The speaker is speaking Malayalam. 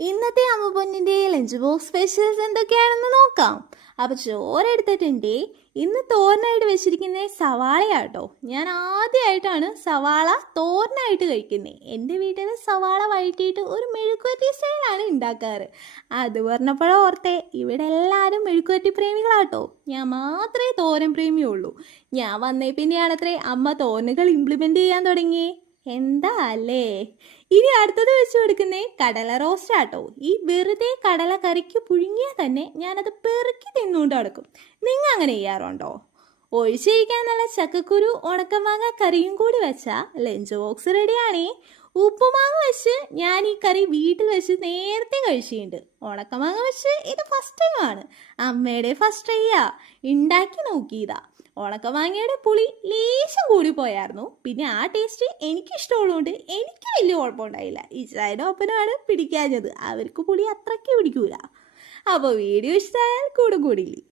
ഇന്നത്തെ അമ്മ പൊന്നിൻ്റെ ലഞ്ച് ബോക്സ് സ്പെഷ്യൽസ് എന്തൊക്കെയാണെന്ന് നോക്കാം. അപ്പോൾ ചോറെടുത്തിട്ടുണ്ട്. ഇന്ന് തോരനായിട്ട് വെച്ചിരിക്കുന്ന സവാളയാട്ടോ. ഞാൻ ആദ്യമായിട്ടാണ് സവാള തോരനായിട്ട് കഴിക്കുന്നത്. എൻ്റെ വീട്ടിൽ സവാള വഴറ്റിയിട്ട് ഒരു മെഴുക്കുവരട്ടി സ്റ്റൈലാണ് ഉണ്ടാക്കാറ്. അത് പറഞ്ഞപ്പോഴേ ഓർത്തേ, ഇവിടെ എല്ലാവരും മെഴുക്കുവരട്ടി പ്രേമികളാട്ടോ. ഞാൻ മാത്രമേ തോരൻ പ്രേമിയുള്ളൂ. ഞാൻ വന്നേ പിന്നെയാണത്രേ അമ്മ തോരനുകൾ ഇംപ്ലിമെൻ്റ് ചെയ്യാൻ തുടങ്ങി. എന്താ അല്ലേ. ഇനി അടുത്തത് വെച്ച് കൊടുക്കുന്നേ കടല റോസ്റ്റ് ആട്ടോ. ഈ വെറുതെ കടല കറിക്ക് പുഴുങ്ങിയാൽ തന്നെ ഞാനത് പെറുക്കി തിന്നുകൊണ്ട് നടക്കും. നിങ്ങൾ അങ്ങനെ ചെയ്യാറുണ്ടോ? ഒഴിച്ചിരിക്കാൻ നല്ല ചക്കക്കുരു ഉണക്കമാങ്ങ കറിയും കൂടി വെച്ചാൽ ലഞ്ച് ബോക്സ് റെഡിയാണേ. ഉപ്പുമാങ്ങ വെച്ച് ഞാൻ ഈ കറി വീട്ടിൽ വെച്ച് നേരത്തെ കഴിച്ചിട്ടുണ്ട്. ഉണക്കമാങ്ങ വെച്ച് ഇത് ഫസ്റ്റ് ടൈമാണ്. അമ്മയുടെ ഫസ്റ്റ് ട്രൈയാ. ഉണ്ടാക്കി നോക്കിയതാ. ഉണക്കമാങ്ങയുടെ പുളി ലേശം കൂടി പോയായിരുന്നു. പിന്നെ ആ ടേസ്റ്റ് എനിക്കിഷ്ടമുള്ളതുകൊണ്ട് എനിക്ക് വലിയ കുഴപ്പമുണ്ടായില്ല. ഈ ചായയുടെ ഒപ്പനമാണ് പിടിക്കാഞ്ഞത്. അവർക്ക് പുളി അത്രയ്ക്ക് പിടിക്കൂല. അപ്പോൾ വീഡിയോ ഇഷ്ടമായാൽ കൂടെ കൂടിയില്ലേ.